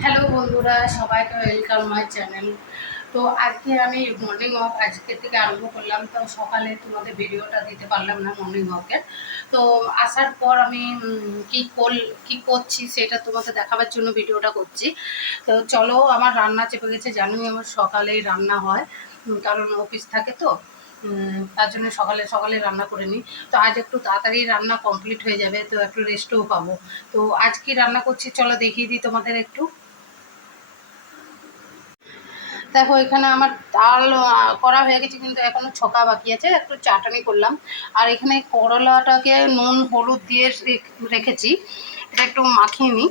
Hello বন্ধুরা, সবাইকে welcome my channel. তো আজকে আমি মর্নিং ওয়াক আজকে থেকে আরম্ভ করলাম। তো সকালে তোমাদের ভিডিওটা দিতে পারলাম না মর্নিং ওয়াকের। তো আসার পর আমি কী করছি সেটা তোমাদের দেখাবার জন্য ভিডিওটা করছি। তো চলো, আমার রান্না চেপে গেছে। জানোই আমার সকালেই রান্না হয়, কারণ অফিস থাকে তো, তার জন্য সকালে সকালে রান্না করে নিই। তো আজ একটু তাড়াতাড়ি রান্না কমপ্লিট হয়ে যাবে, তো একটু রেস্টও পাবো। তো আজ কি রান্না করছি চলো দেখিয়ে দিই তোমাদের একটু। দেখো, এখানে আমার ডাল করা হয়ে গেছে, কিন্তু এখনো ছকা বাকি আছে। একটু চাটনি করলাম। আর এখানে করলাটাকে নুন হলুদ দিয়ে রেখেছি, এটা একটু মাখিয়ে নিই।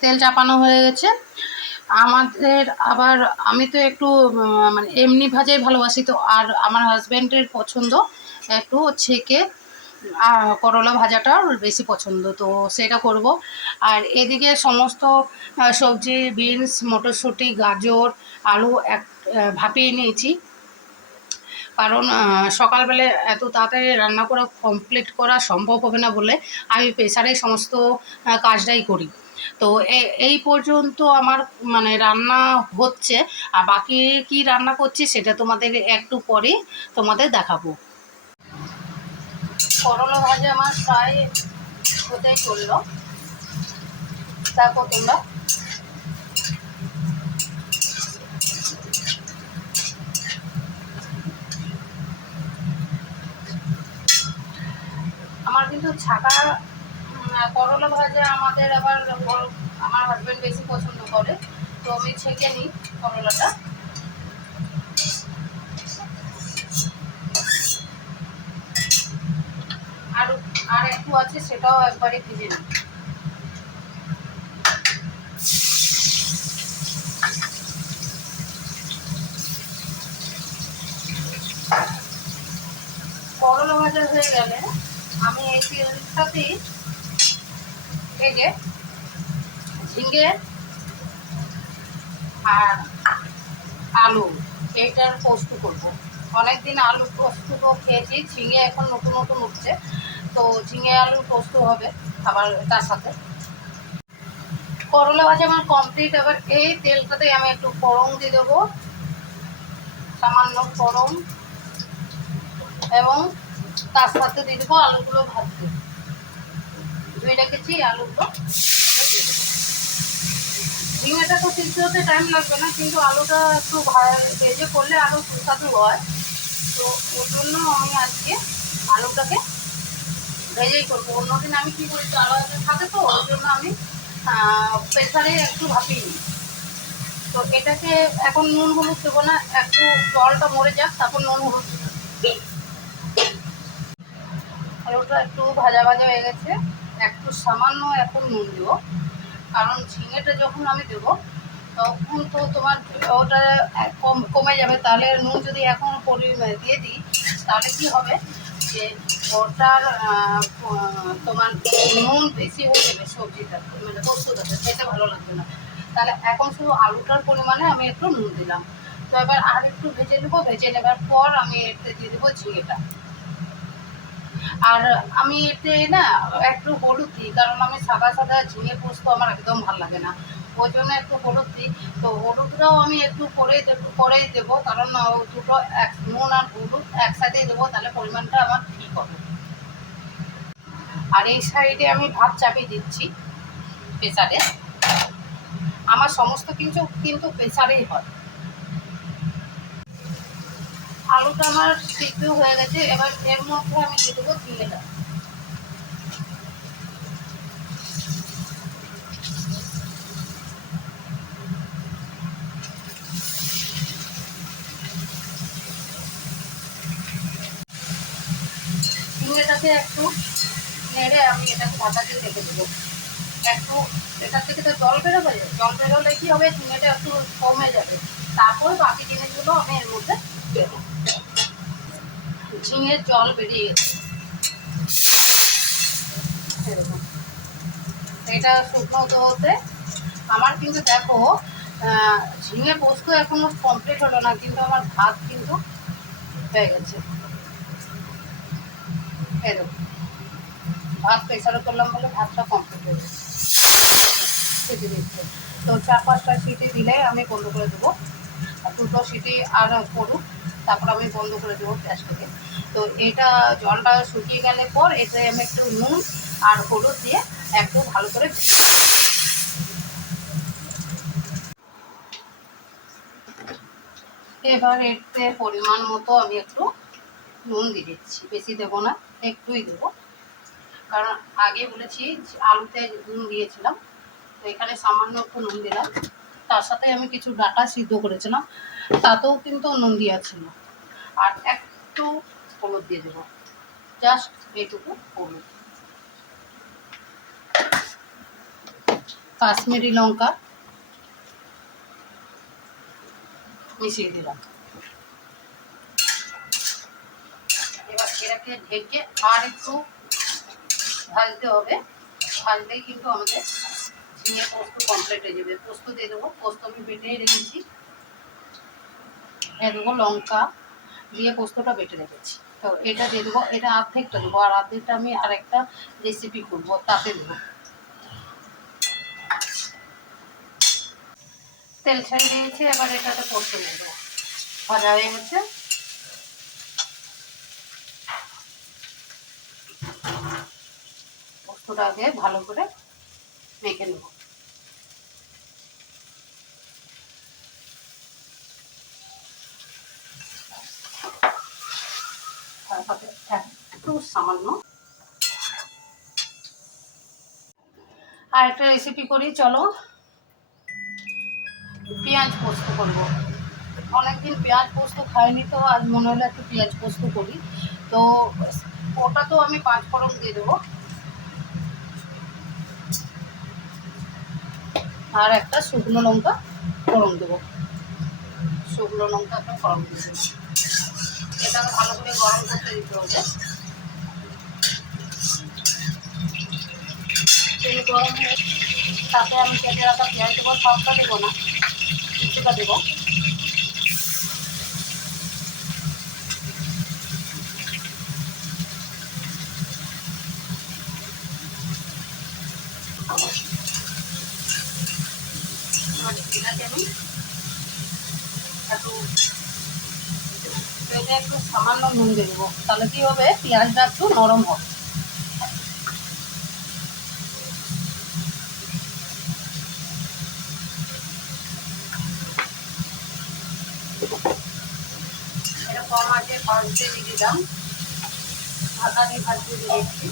তেল চাপানো হয়ে গেছে আমাদের। আবার আমি তো একটু মানে এমনি ভাজাই ভালোবাসি, তো আর আমার হাজব্যান্ডের পছন্দ একটু ছেঁকে করলা ভাজাটা বেশি পছন্দ, তো সেটা করব। আর এদিকে সমস্ত সবজি, বিনস, মটরশুঁটি, গাজর, আলু ভাপিয়ে নিয়েছি, কারণ সকালবেলা এত তাড়াতাড়ি রান্না করা কমপ্লিট করা সম্ভব হবে না বলে আমি প্রেসারে সমস্ত কাজটাই করি। তো এই পর্যন্ত আমার মানে রান্না হচ্ছে। আর বাকি কি রান্না করছি সেটা তোমাদের একটু পরে তোমাদের দেখাবো। করলা ভাজা আমার প্রায় হতেই চললো, দেখো তোমরা। আমার কিন্তু ছাকা করলা ভাজা আমাদের আবার আমার হাজব্যান্ড বেশি পছন্দ করে, তো আমি ছেঁকে নিই করলাটা। আর আর একটু আছে, সেটাও একবারে ভেজে নিই। করলা ভাজা হয়ে গেলে আমি এই তেলটাতেই এই যে ঝিঙে আর আলু এইটার পোস্ত করবো। অনেকদিন আলু পোস্ত খেয়েছি, ঝিঙে এখন নতুন নতুন উঠছে, তো ঝিঙে আলু পোস্ত হবে আবার তার সাথে। করলা ভাজা আমার কমপ্লিট। এবার এই তেলটাতে আমি একটু ফোড়ন দিয়ে দেবো, সামান্য ফোড়ন, এবং তার সাথে দিয়ে দেবো আলুগুলো ভাজতে ধুয়ে রেখেছি আলুগুলো দিয়ে দেবো। ঝিঙেটা তো সিদ্ধ হতে টাইম লাগবে না, কিন্তু আলুটা একটু ভেজে করলে আলু সুস্বাদু হয়। তো ওর জন্য আমি আজকে আলুটাকে ভেজেই করবো। অন্যদিন আমি কী করি, তো আলু থাকে তো, ওই জন্য আমি প্রেসারে একটু ভাপিয়ে নিই। তো এটাকে এখন নুন হলুদ দেবো না, একটু জলটা মরে যাক, তারপর নুন হলুদ দেবো। আলুটা একটু ভাজা ভাজা হয়ে গেছে, একটু সামান্য এখন নুন দেবো, কারণ ঝিঙেটা যখন আমি দেবো তখন তো তোমার ওটা কমে যাবে। তাহলে নুন যদি এখন দিয়ে দিই, তাহলে কি হবে যে ওটার তোমার নুন বেশি হয়ে যাবে, সবজিটা মানে পোস্তটাতে খেতে ভালো লাগবে না। তাহলে এখন শুধু আলুটার পরিমাণে আমি একটু নুন দিলাম। তো এবার আর একটু ভেজে নেবো, ভেজে নেবার পর আমি এতে দিয়ে দেবো ঝিঙেটা। আর আমি এতে না একটু হলুদ দিই, কারণ আমি সাদা সাদা ঝিঙে পোস্ত আমার একদম ভালো লাগে না, ওই জন্য একটু হলুদ দিই। তো হলুদটাও আমি একটু করেই দেবো, কারণ দুটো নুন আর হলুদ একসাথেই দেবো, তাহলে পরিমাণটা আমার ঠিক হবে। আর এই সাইডে আমি ভাত চাপিয়ে দিচ্ছি প্রেসারে। আমার সমস্ত কিছু কিন্তু প্রেসারেই হয়। আলুটা আমার সিদ্ধ হয়ে গেছে, এবার এর মধ্যে আমি দিয়ে দেবো ঝিঙেটা। ঝিঙেটাকে একটু নেড়ে আমি এটাকে ঢাকা দিয়ে রেখে দেবো। একটু এটার থেকে তো জল বেরোবে, জল বেরোলে কী হবে, ঝিঙেটা একটু কমে যাবে। তারপর বাকি জিনিসগুলো আমি এর মধ্যে দেবো। ঝিঙের জল বেরিয়ে গেছে এরকম। এটা শুকনো হতে হতে আমার কিন্তু দেখো ঝিঙে পোস্ত এখনো কমপ্লিট হলো না, কিন্তু আমার ভাত কিন্তু হয়ে গেছে এরকম। ভাত প্রেসারে করলাম বলে ভাতটা কমপ্লিট হয়ে গেছে, সিটি দিচ্ছে। তো 4-5টা সিটি দিলে আমি বন্ধ করে দেবো, আর 2টো সিটি আর করুক, তারপর আমি বন্ধ করে দেবো গ্যাসটাকে। তো এটা জলটা শুকিয়ে গেলে পর এতে আমি একটু নুন আর হলুদ দিয়ে একটু ভালো করে, এবার এতে পরিমাণ মতো আমি একটু নুন দিয়ে দিচ্ছি, বেশি দেবো না, একটুই দেবো, কারণ আগে বলেছি আলুতে নুন দিয়েছিলাম, তো এখানে সামান্য একটু নুন দিলাম। তার সাথে আমি কিছু ডাটা সিদ্ধ করেছিলাম, তাতেও কিন্তু নুন দেওয়া ছিল। আর একটু হলুদ দিয়ে দেবো, জাস্ট এইটুকু হলুদ, কাশ্মীরি লঙ্কা মিশিয়ে দিলাম। এবার এটাকে ঢেকে আর একটু ভাজতে হবে, ভাজলেই কিন্তু আমাদের ঝিঙে পোস্ত কমপ্লিট হয়ে যাবে। পোস্ত দিয়ে দেবো, পোস্ত আমি বেটেই রেখেছি, দেবো লঙ্কা দিয়ে পোস্তটা বেটে রেখেছি। তো এটা দিয়ে দেবো, এটা অর্ধেকটা দেবো, আর অর্ধেকটা আমি আরেকটা রেসিপি করবো তাতে দেবো। তেল ছেড়ে দিয়েছি, এবার এটাতে পোস্ত দিয়ে দেবো, ভাজা হয়ে গেছে। পোস্তটা আগে ভালো করে মেখে নেব। তারপরে একটু সামান্য আর একটা রেসিপি করি, চলো। পেঁয়াজ পোস্ত করবো, অনেকদিন পেঁয়াজ পোস্ত খাইনি, তো আজ মনে হলো একটু পেঁয়াজ পোস্ত করি। তো ওটা তো আমি 5 ফোড়ন দিয়ে দেবো, আর একটা শুকনো লঙ্কা ফোড়ন দেবো, শুকনো লঙ্কা একটা ফোড়ন দিয়ে দেবো। এটাকে ভালো করে গরম করতে দিতে হবে। তেল গরম হয়ে তাতে আমি কেটে রাখা পেঁয়াজ দেবো, সবটা দেবো না, কিছুটা দেবো। এটাকে আমি একটু পেঁয়াজে একটু সামান্য নুন দিয়ে দেবো, তাহলে কি হবে, পেঁয়াজটা একটু নরম হবে। এটা কম আছে ভাজতে দিয়ে দিলাম, ঢাকা দিয়ে ভাজতে দিয়ে দিচ্ছি।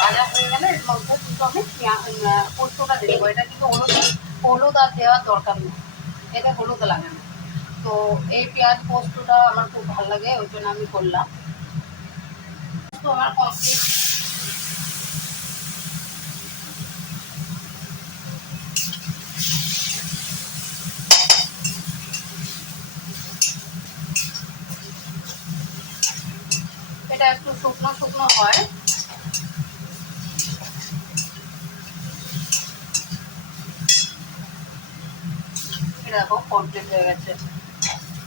ভাজা হয়ে গেলে এর মধ্যে কিন্তু আমি পোস্তটা দিয়ে দেবো। এটা কিন্তু হলুদ আর দেওয়ার দরকার নেই, এটা হলুদ লাগে না। তো এই পেঁয়াজ পোস্তটা আমার খুব ভালো লাগে, ওই জন্য আমি করলাম। তো আমার কমপ্লিট। এটা একটু শুকনো শুকনো হয়, দেখো কমপ্লিট হয়ে গেছে,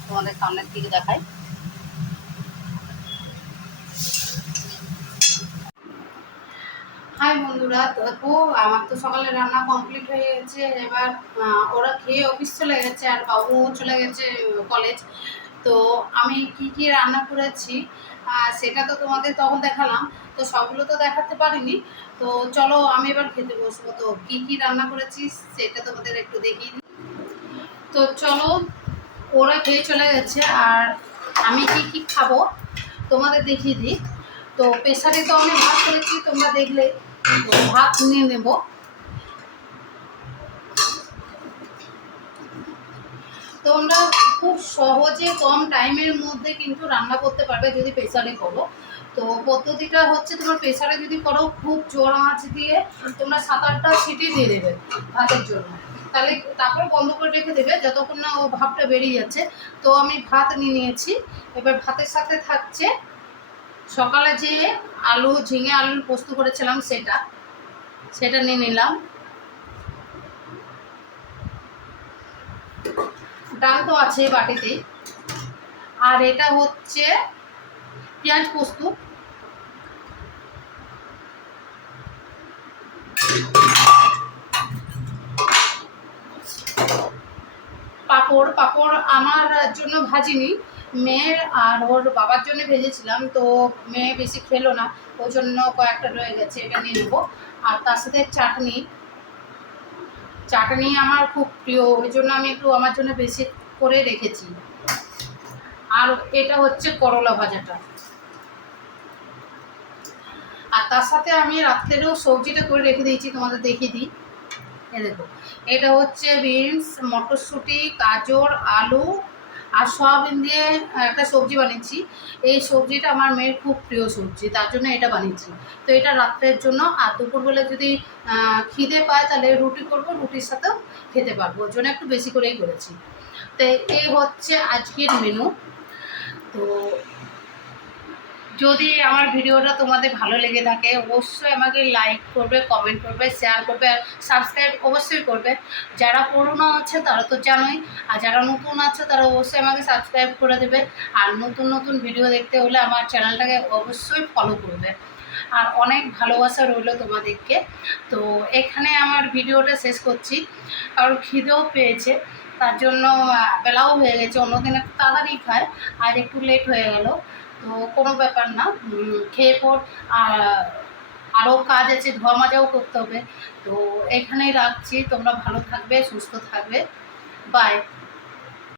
তোমাদের সামনের দিকে দেখাই। হাই বন্ধুরা, দেখো আমার তো সকালে রান্না কমপ্লিট হয়ে গেছে। এবার ওরা খেয়ে অফিস চলে গেছে, আর বাবু চলে গেছে কলেজ। তো আমি কি কি রান্না করেছি সেটা তো তোমাদের তখন দেখালাম, তো সবগুলো তো দেখাতে পারিনি। তো চলো আমি এবার খেতে বসবো। তো কি কি রান্না করেছি সেটা তোমাদের একটু দেখিয়ে দিই। তো চলো, ওরা খেয়ে চলে গেছে, আর আমি কি কি খাবো তোমাদের দেখিয়ে দিই। তো প্রেসারে তো আমি ভাত করেছি, তোমরা দেখলে। ভাত নিয়ে নেব। তোমরা খুব সহজে কম টাইমের মধ্যে কিন্তু রান্না করতে পারবে যদি প্রেসারে করো। তো পদ্ধতিটা হচ্ছে, তোমার প্রেসারে যদি করো খুব জোর আঁচ দিয়ে তোমরা 7-8টা সিটি দিয়ে দেবে ভাতের জন্য, তাহলে তারপর বন্ধ করে রেখে দেবে যতক্ষণ না ও ভাপটা বেরিয়ে যাচ্ছে। তো আমি ভাত নিয়ে নিয়েছি। এবার ভাতের সাথে থাকছে সকালে যে ঝিঙে আলুর পোস্ত করেছিলাম সেটা নিয়ে নিলাম। ডাল তো আছে বাটিতে, আর এটা হচ্ছে পেঁয়াজ পোস্ত, পাঁপড় আমার জন্য ভাজিনি, মেয়ের আর ওর বাবার জন্য ভেজেছিলাম। তো মেয়ে বেশি খেলো না, ওই জন্য কয়েকটা রয়ে গেছে, এটা নিয়ে নেবো। আর তার সাথে চাটনি, চাটনি আমার খুব প্রিয়, ওই জন্য আমি একটু আমার জন্য বেশি করে রেখেছি। আর এটা হচ্ছে করলা ভাজাটা। আর তার সাথে আমি রাত্রেও সবজিটা করে রেখে দিয়েছি, তোমাদের দেখিয়ে দিই। এ দেখো, এটা হচ্ছে বিনস, মটরশুঁটি, গাজর, আলু আর সয়াবিন দিয়ে একটা সবজি বানিয়েছি। এই সবজিটা আমার মেয়ের খুব প্রিয় সবজি, তার জন্য এটা বানিয়েছি। তো এটা রাত্রের জন্য। আর দুপুরবেলা যদি খিদে পায় তাহলে রুটি করব, রুটির সাথেও খেতে পারবো, ওর জন্য একটু বেশি করেই করেছি। তো এই হচ্ছে আজকের মেনু। তো যদি আমার ভিডিওটা তোমাদের ভালো লেগে থাকে অবশ্যই আমাকে লাইক করবে, কমেন্ট করবে, শেয়ার করবে, আর সাবস্ক্রাইব অবশ্যই করবে। যারা পুরনো আছে তারা তো জানোই, আর যারা নতুন আছে তারা অবশ্যই আমাকে সাবস্ক্রাইব করে দেবে। আর নতুন নতুন ভিডিও দেখতে হলে আমার চ্যানেলটাকে অবশ্যই ফলো করবে। আর অনেক ভালোবাসা রইল তোমাদেরকে। তো এখানে আমার ভিডিওটা শেষ করছি, কারণ খিদেও পেয়েছে, তার জন্য বেলাও হয়ে গেছে। অন্যদিন একটু তাড়াতাড়ি খায়, আজ একটু লেট হয়ে গেল। তো কোনো ব্যাপার না, খেয়ে পর। আর আরও কাজ আছে, ধোয়া মাজাও করতে হবে। তো এখানেই রাখছি, তোমরা ভালো থাকবে, সুস্থ থাকবে, বাই।